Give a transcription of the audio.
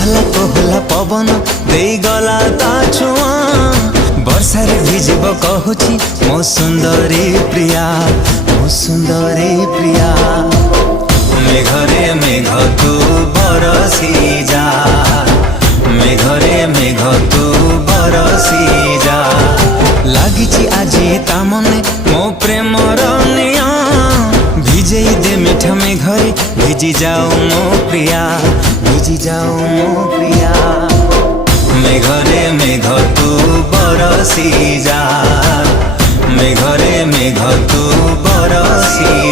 कहला कहला पवन दे गला ता छुआ वर्षारे भिजिब कहूची मो सुंदरी प्रिया, मो सुंदरी प्रिया। मेघरे मेघ तू बरसी जा, मेघरे मेघ तू बरसी जा। लागिची आजी ता मने मो प्रेमर निया, भिजेई दे मीठा मेघरे भिजी जाओ मो प्रिया, भिजी जाओ मो प्रिया। मेघरे मेघ तू बरसी जा, मेघरे मेघ तू बरसी